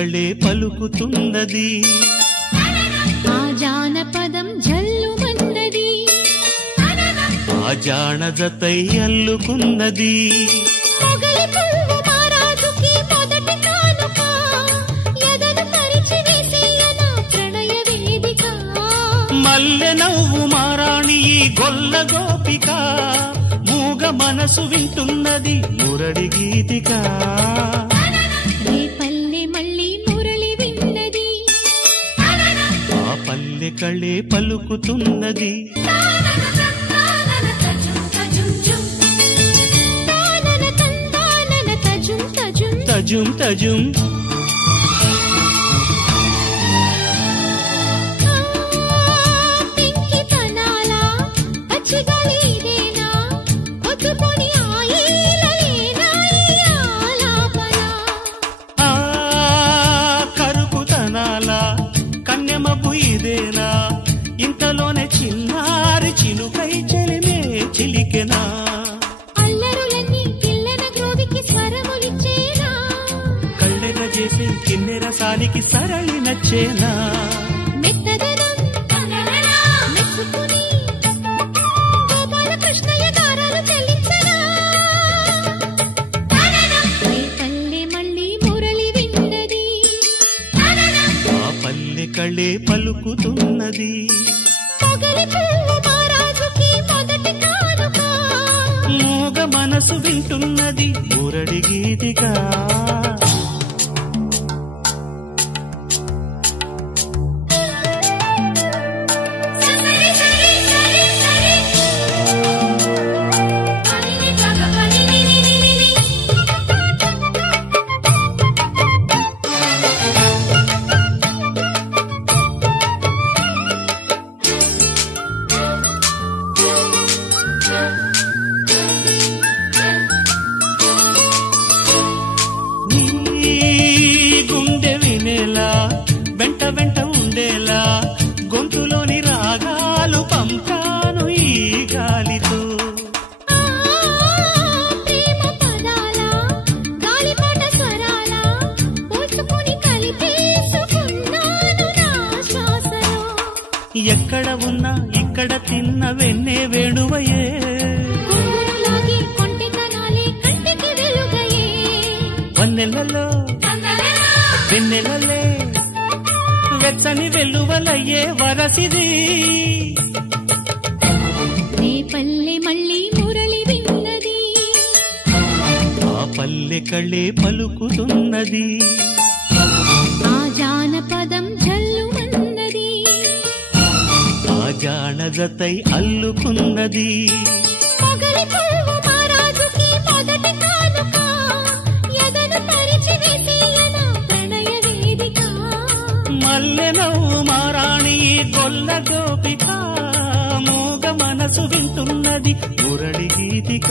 కళ్ళే పలుకుతున్నది ఆ జానపదం జల్లుమన్నది ఆ జానజతై అల్లుకున్నది మొగలి పువ్వు మహారాజుకి మొదటి కానుక ఎదను పరిచి వేసేయన ప్రణయ వేదిక మల్లె నవ్వు మారాణి గొల్ల గోపిక మూగ మనసు వింటున్నది మురడి గీతిక రేపల్లె మళ్ళీ మురళి విన్నది ఆ పల్లె కళ్ళే పలుకుతున్నది తజుం తజుం కరుకుతనాలా కన్యమబ్బు ఇదేనా ఇంతలోనే చిన్నారి చినుకై చెలిమే చిలికెనా కిన్నెర సానికి సరళి నచ్చేనా ఆ పల్లె కళ్ళే పలుకుతున్నది మూగ మనసు వింటున్నది మురడి గీతిగా గుండె వినేలా వెంట వెంట ఉండేలా గొంతులోని రాగాలు పంపాను ఈ గాలితో ఎక్కడ ఉన్నా ఇక్కడ తిన్న వెన్నే వేణువయే వన్నెలలో వెన్నెలలే వెచ్చని వెల్లువలయ్యే వరసిది పల్లె మళ్ళీ మురళి విన్నది ఆ పల్లె కళ్ళే పలుకుతున్నది ఆ జానపదం జల్లుమన్నది ఆ జానజతై అల్లుకున్నది మొగలి పువ్వు మహారాజుకి మొదటి కానుక ఎదను పరిచి వేసేయన ప్రణయ వేదిక మల్లె నవ్వు మారాణి గొల్ల గోపిక మూగ మనసు వింటున్నది మురళి గీతిక